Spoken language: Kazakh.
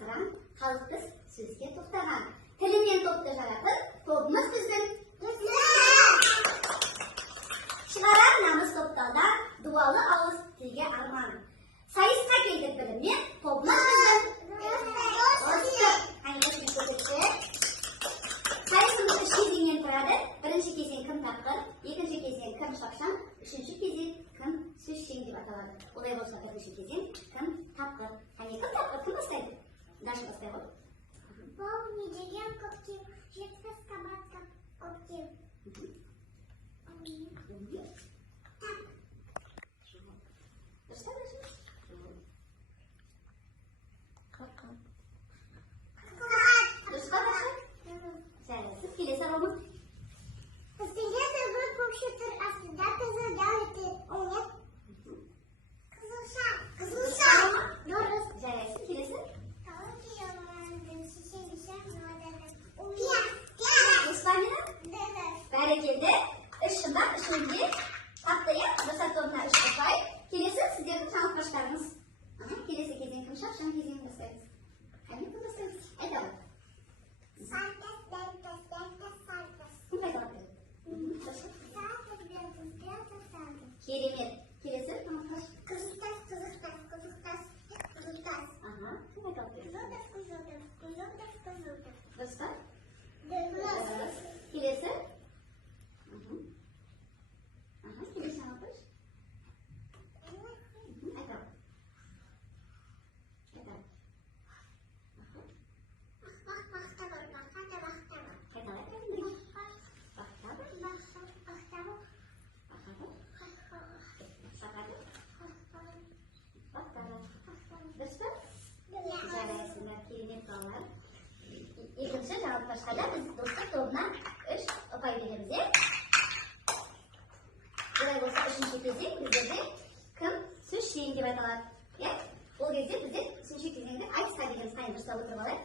Ысқыран, халықпыз сөзге тоқтаған. Тілімен топты жаратын, тобымыз біздің. Шығарар намыс топталда, дуалы ауыз тілге арман. Сайысқа келдік біліммен, тобымыз біздің. Сайысымыз 3 кезеңнен тұрады. Бірінші кезең кім тапқыр, екінші кезең кім шапшаң, үшінші кезең кім сөзшең деп аталады. Олай болса, бірінші кезең кім тапқыр. Кім тапқыр, кім бастайды? Даша бастай ғой. Помни деген көктем, жетпіс қабаттап көктем. Siz kelesi aramız. Kızılca tızıl komşutur aslında kızılca ötür. Onu kızılşan. Doğru. Siz kelesi. Tamam ki yalandım. Şişe numarada. İspanya'da. Бәрекелді. Шындап, ішінде таптaya жасап тобына үш қосай. Келесі сіздердің жаңылтпаштарыңыз. Келесі кезең кім шапшаң кезеңін бастаймыз. Кім бастаймыз? Айтамын. Sarkes. Кім қайталап берді? Керемет. Келесі жаңылтпаш. Қызықтас. Кім қайталап берді? Дұрыстар. Келесі. Келесі жаңылтпаш. Айтамын. Екінші жаңылтпашқа да біз достық тобына 3 ұпай береміз. Олай болса, үшінші кезең біздерде кім сөзшең деп аталады. Ол кезде бізде үшінші кезеңде айтысқа деген сайын дұрыстап отырып алайық.